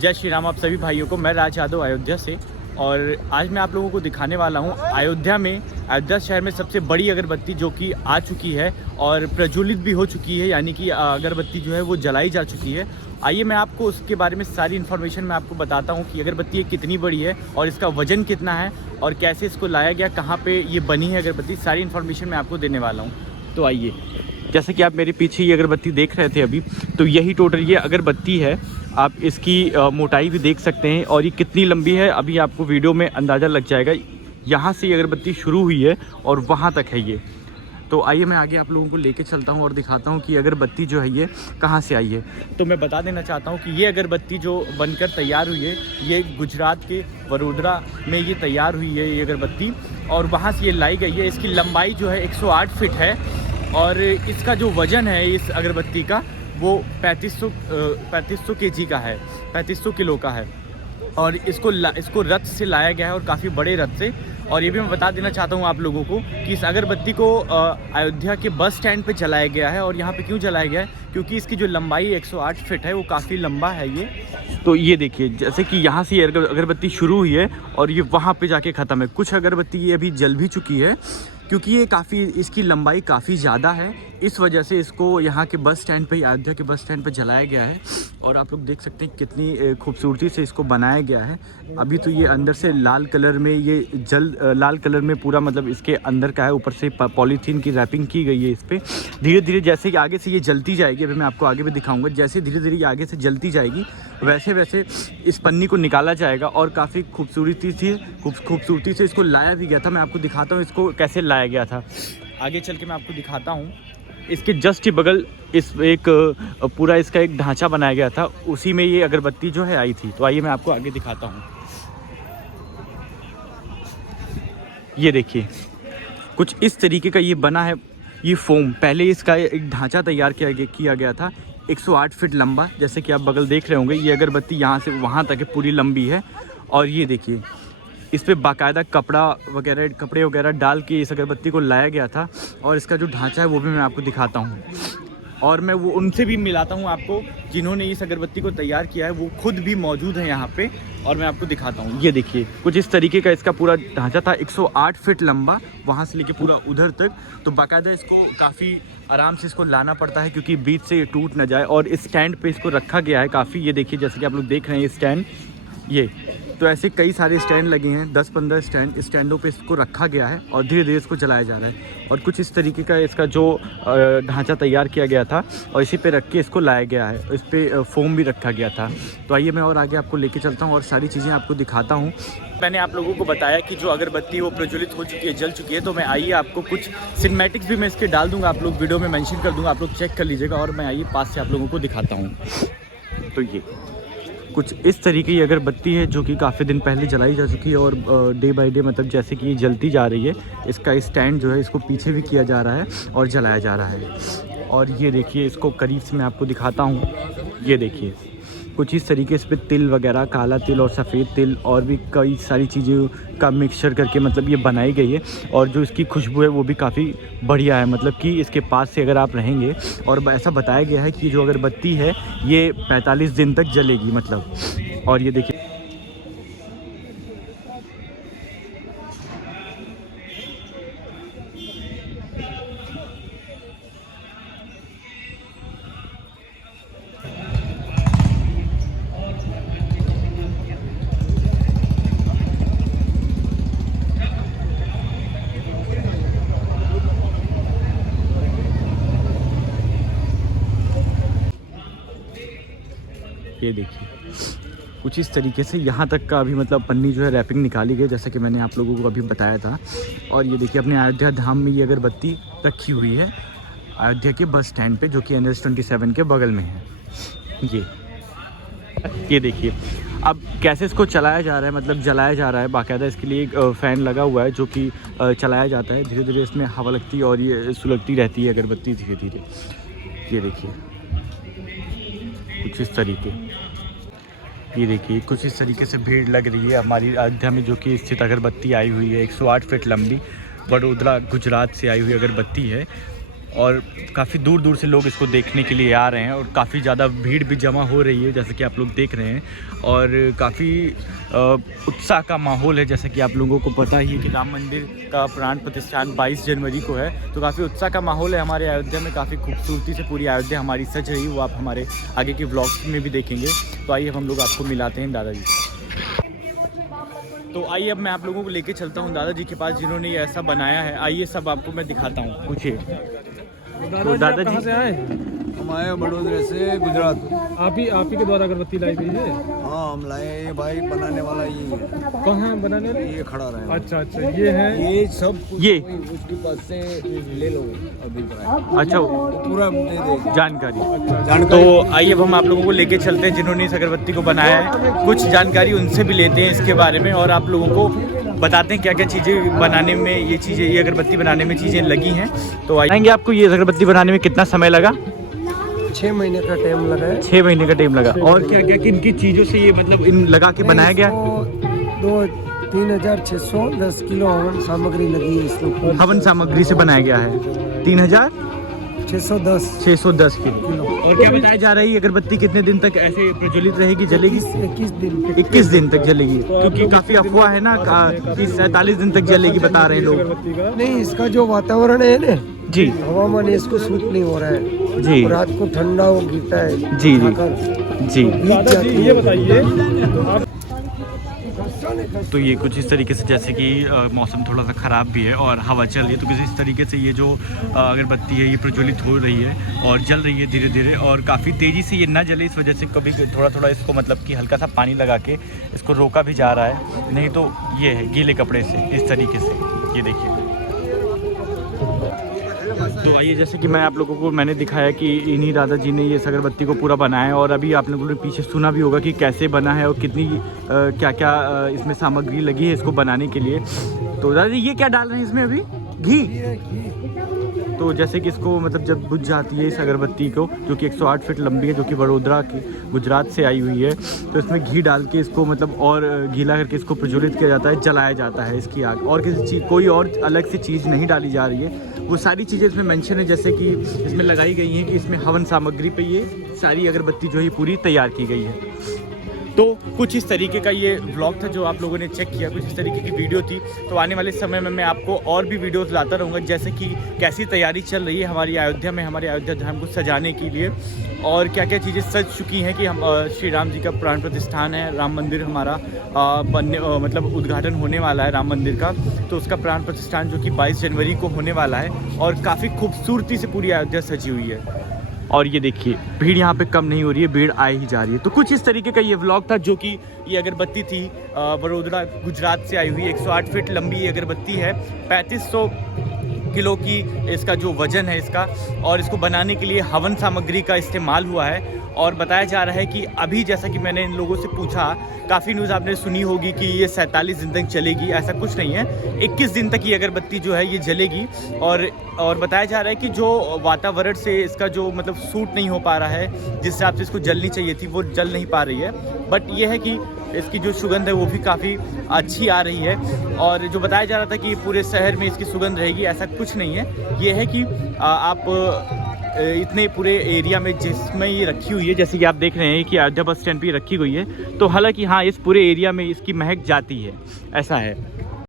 जय श्री राम आप सभी भाइयों को। मैं राज यादव अयोध्या से, और आज मैं आप लोगों को दिखाने वाला हूं अयोध्या शहर में सबसे बड़ी अगरबत्ती जो कि आ चुकी है और प्रज्वलित भी हो चुकी है, यानी कि अगरबत्ती जो है वो जलाई जा चुकी है। आइए मैं आपको उसके बारे में सारी इन्फॉर्मेशन मैं आपको बताता हूं कि अगरबत्ती कितनी बड़ी है और इसका वज़न कितना है और कैसे इसको लाया गया, कहाँ पे ये बनी है अगरबत्ती, सारी इन्फॉर्मेशन मैं आपको देने वाला हूँ। तो आइए, जैसे कि आप मेरे पीछे ये अगरबत्ती देख रहे थे अभी, तो यही टोटल ये अगरबत्ती है। आप इसकी मोटाई भी देख सकते हैं और ये कितनी लंबी है अभी आपको वीडियो में अंदाज़ा लग जाएगा। यहाँ से ये अगरबत्ती शुरू हुई है और वहाँ तक है ये। तो आइए मैं आगे आप लोगों को लेके चलता हूँ और दिखाता हूँ कि अगरबत्ती जो है ये कहाँ से आई है। तो मैं बता देना चाहता हूँ कि ये अगरबत्ती जो बनकर तैयार हुई है, ये गुजरात के वडोदरा में ये तैयार हुई है ये अगरबत्ती, और वहाँ से ये लाई गई है। इसकी लंबाई जो है 108 फिट है और इसका जो वज़न है इस अगरबत्ती का वो 3500 केजी का है, 3500 किलो का है। और इसको रथ से लाया गया है और काफ़ी बड़े रथ से। और ये भी मैं बता देना चाहता हूँ आप लोगों को कि इस अगरबत्ती को अयोध्या के बस स्टैंड पे जलाया गया है। और यहाँ पे क्यों जलाया गया है, क्योंकि इसकी जो लंबाई 108 फिट है वो काफ़ी लंबा है ये। तो ये देखिए, जैसे कि यहाँ से ये अगरबत्ती शुरू हुई है और ये वहाँ पे जाके ख़त्म है। कुछ अगरबत्ती ये अभी जल भी चुकी है क्योंकि ये इसकी लंबाई काफ़ी ज़्यादा है, इस वजह से इसको यहाँ के बस स्टैंड पे, अयोध्या के बस स्टैंड पे जलाया गया है। और आप लोग देख सकते हैं कितनी खूबसूरती से इसको बनाया गया है। अभी तो ये अंदर से लाल कलर में लाल कलर में पूरा मतलब इसके अंदर का है, ऊपर से पॉलीथीन की रैपिंग की गई है इस पर। धीरे धीरे जैसे कि आगे से ये जलती जाएगी, अभी मैं आपको आगे भी दिखाऊँगा, जैसे धीरे धीरे ये आगे से जलती जाएगी वैसे वैसे इस पन्नी को निकाला जाएगा। और काफ़ी खूबसूरती से इसको लाया भी गया था। मैं आपको दिखाता हूँ इसको कैसे लाया गया था। आगे चल के मैं आपको दिखाता हूँ। इसके जस्ट ही बगल पूरा इसका एक ढांचा बनाया गया था, उसी में ये अगरबत्ती जो है आई थी। तो आइए मैं आपको आगे दिखाता हूँ। ये देखिए, कुछ इस तरीके का ये बना है ये फोम। पहले इसका एक ढांचा तैयार किया गया था 108 फिट लंबा, जैसे कि आप बगल देख रहे होंगे। ये अगरबत्ती यहाँ से वहाँ तक पूरी लंबी है। और ये देखिए, इस पर बाकायदा कपड़े वगैरह डाल के इस अगरबत्ती को लाया गया था। और इसका जो ढांचा है वो भी मैं आपको दिखाता हूँ, और मैं वो उनसे भी मिलाता हूँ आपको जिन्होंने इस अगरबत्ती को तैयार किया है, वो खुद भी मौजूद है यहाँ पे, और मैं आपको दिखाता हूँ। ये देखिए, कुछ इस तरीके का इसका पूरा ढांचा था, 108 फिट लंबा, वहाँ से लेके पूरा उधर तक। तो बाकायदा इसको काफ़ी आराम से इसको लाना पड़ता है क्योंकि बीच से ये टूट ना जाए। और इस स्टैंड पे इसको रखा गया है काफ़ी। ये देखिए, जैसे कि आप लोग देख रहे हैं ये स्टैंड, ये तो ऐसे कई सारे स्टैंड लगे हैं, 10-15 स्टैंडों पे इसको रखा गया है और धीरे धीरे इसको जलाया जा रहा है। और कुछ इस तरीके का इसका जो ढांचा तैयार किया गया था और इसी पे रख के इसको लाया गया है। इस पे फोम भी रखा गया था। तो आइए मैं और आगे आपको लेके चलता हूँ और सारी चीज़ें आपको दिखाता हूँ। मैंने आप लोगों को बताया कि जो अगरबत्ती वो प्रज्वलित हो चुकी है, जल चुकी है। तो मैं आइए आपको कुछ सिनेमैटिक्स भी मैं इसके डाल दूँगा, आप लोग वीडियो में मेंशन कर दूँगा, आप लोग चेक कर लीजिएगा। और मैं आइए पास से आप लोगों को दिखाता हूँ। तो ये कुछ इस तरीके की अगरबत्ती है जो कि काफ़ी दिन पहले जलाई जा चुकी है और डे बाय डे मतलब जैसे कि ये जलती जा रही है, इसका स्टैंड जो है इसको पीछे भी किया जा रहा है और जलाया जा रहा है। और ये देखिए, इसको करीब से मैं आपको दिखाता हूँ। ये देखिए, कुछ इस तरीके से तिल वगैरह, काला तिल और सफ़ेद तिल और भी कई सारी चीज़ों का मिक्सचर करके मतलब ये बनाई गई है। और जो इसकी खुशबू है वो भी काफ़ी बढ़िया है, मतलब कि इसके पास से अगर आप रहेंगे, और ऐसा बताया गया है कि जो अगरबत्ती है ये 45 दिन तक जलेगी मतलब। और ये देखिए, ये देखिए, कुछ इस तरीके से यहाँ तक का अभी मतलब पन्नी जो है रैपिंग निकाली गई, जैसा कि मैंने आप लोगों को अभी बताया था। और ये देखिए, अपने अयोध्या धाम में ये अगरबत्ती रखी हुई है अयोध्या के बस स्टैंड पे, जो कि NH-27 के बगल में है। ये देखिए, अब कैसे इसको चलाया जा रहा है, मतलब जलाया जा रहा है। बाकायदा इसके लिए एक फ़ैन लगा हुआ है जो कि चलाया जाता है। धीरे धीरे इसमें हवा लगती है और ये सुलगती रहती है अगरबत्ती धीरे धीरे। ये देखिए, कुछ इस तरीके, ये देखिए कुछ इस तरीके से भीड़ लग रही है हमारी अयोध्या में, जो कि स्थित अगरबत्ती आई हुई है। 108 फिट लंबी वडोदरा गुजरात से आई हुई अगरबत्ती है। और काफ़ी दूर दूर से लोग इसको देखने के लिए आ रहे हैं और काफ़ी ज़्यादा भीड़ भी जमा हो रही है जैसे कि आप लोग देख रहे हैं। और काफ़ी उत्साह का माहौल है, जैसे कि आप लोगों को पता ही है कि राम मंदिर का प्राण प्रतिष्ठान 22 जनवरी को है, तो काफ़ी उत्साह का माहौल है हमारे अयोध्या में। काफ़ी खूबसूरती से पूरी अयोध्या हमारी सज रही है, वो आप हमारे आगे के व्लॉग्स में भी देखेंगे। तो आइए हम लोग आपको मिलाते हैं दादाजी। तो आइए अब मैं आप लोगों को लेके चलता हूँ दादाजी के पास जिन्होंने ये ऐसा बनाया है। आइए सब आपको मैं दिखाता हूँ, पूछिए। तो दादाजी कहाँ से आए? हम आए बड़ोदरा से, गुजरात। आप ही के द्वारा अगरबत्ती लाई गई है? हाँ हम लाए भाई, बनाने वाला ये है। कहाँ बनाने वाले? ये खड़ा रहा है। अच्छा, ये है, ये सब कुछ ये उसके पास से ले लो अभी। अच्छा, पूरा दे दे जानकारी। तो आइए अब हम आप लोगों को लेके चलते हैं जिन्होंने इस अगरबत्ती को बनाया है, कुछ जानकारी उनसे भी लेते हैं इसके बारे में और आप लोगों को बताते हैं क्या क्या चीज़ें बनाने में, ये अगरबत्ती बनाने में चीज़ें लगी हैं। तो आएंगे, आपको ये अगरबत्ती बनाने में कितना समय लगा? 6 महीने का टाइम लगा है। 6 महीने का टाइम लगा। और क्या क्या किन की चीज़ों से ये मतलब इन लगा के बनाया गया? 3610 किलो हवन सामग्री लगी है इसमें। हवन सामग्री से बनाया गया है 3610 किलो। और क्या बताया जा रहा है, ये अगरबत्ती कितने दिन तक ऐसे प्रज्वलित रहेगी, जलेगी? 21 दिन तक जलेगी, क्योंकि काफ़ी अफवाह है ना कि 47 दिन तक जलेगी बता रहे हैं लोग। नहीं, इसका जो वातावरण है ना जी, हवामान इसको सूट नहीं हो रहा है जी, रात को ठंडा हो गिरता है जी जी। दादाजी ये बताइए, तो ये कुछ इस तरीके से, जैसे कि मौसम थोड़ा सा ख़राब भी है और हवा चल रही है, तो किसी इस तरीके से ये जो अगरबत्ती है ये प्रज्वलित हो रही है और जल रही है धीरे धीरे, और काफ़ी तेज़ी से ये ना जले इस वजह से कभी थोड़ा थोड़ा इसको मतलब कि हल्का सा पानी लगा के इसको रोका भी जा रहा है, नहीं तो ये है गीले कपड़े से इस तरीके से। ये देखिए, तो आइए जैसे कि मैं आप लोगों को मैंने दिखाया कि इन्हीं दादाजी ने ये इस अगरबत्ती को पूरा बनाया है, और अभी आप लोगों ने पीछे सुना भी होगा कि कैसे बना है और कितनी क्या क्या इसमें सामग्री लगी है इसको बनाने के लिए। तो दादाजी ये क्या डाल रहे हैं इसमें अभी? घी। तो जैसे कि इसको मतलब जब बुझ जाती है इस अगरबत्ती को, जो कि 108 फीट लंबी है, जो कि वडोदरा की गुजरात से आई हुई है, तो इसमें घी डाल के इसको मतलब और गीला करके इसको प्रज्वलित किया जाता है, जलाया जाता है इसकी आग। और किसी चीज़, कोई और अलग से चीज़ नहीं डाली जा रही है। वो सारी चीज़ें इसमें मेंशन है, जैसे कि इसमें लगाई गई हैं कि इसमें हवन सामग्री पे ये सारी अगरबत्ती जो है पूरी तैयार की गई है। तो कुछ इस तरीके का ये व्लॉग था जो आप लोगों ने चेक किया, कुछ इस तरीके की वीडियो थी। तो आने वाले समय में मैं आपको और भी वीडियोस लाता रहूँगा, जैसे कि कैसी तैयारी चल रही है हमारी अयोध्या में, हमारे अयोध्या धाम को सजाने के लिए, और क्या क्या चीज़ें सज चुकी हैं कि हम श्री राम जी का प्राण प्रतिष्ठान है, राम मंदिर हमारा मतलब उद्घाटन होने वाला है राम मंदिर का, तो उसका प्राण प्रतिष्ठान जो कि 22 जनवरी को होने वाला है, और काफ़ी खूबसूरती से पूरी अयोध्या सजी हुई है। और ये देखिए भीड़ यहाँ पे कम नहीं हो रही है, भीड़ आ ही जा रही है। तो कुछ इस तरीके का ये व्लॉग था, जो कि ये अगरबत्ती थी वडोदरा गुजरात से आई हुई 108 फीट लंबी ये अगरबत्ती है, 3500 किलो की इसका जो वज़न है इसका, और इसको बनाने के लिए हवन सामग्री का इस्तेमाल हुआ है। और बताया जा रहा है कि अभी जैसा कि मैंने इन लोगों से पूछा, काफ़ी न्यूज़ आपने सुनी होगी कि ये 47 दिन तक चलेगी, ऐसा कुछ नहीं है, 21 दिन तक ये अगरबत्ती जो है ये जलेगी। और बताया जा रहा है कि जो वातावरण से इसका जो मतलब सूट नहीं हो पा रहा है, जिस हिसाब से इसको जलनी चाहिए थी वो जल नहीं पा रही है, बट ये है कि इसकी जो सुगंध है वो भी काफ़ी अच्छी आ रही है। और जो बताया जा रहा था कि पूरे शहर में इसकी सुगंध रहेगी, ऐसा कुछ नहीं है। ये है कि आप इतने पूरे एरिया में जिसमें ये रखी हुई है, जैसे कि आप देख रहे हैं कि अयोध्या बस स्टैंड पे रखी हुई है, तो हालांकि हाँ इस पूरे एरिया में इसकी महक जाती है, ऐसा है।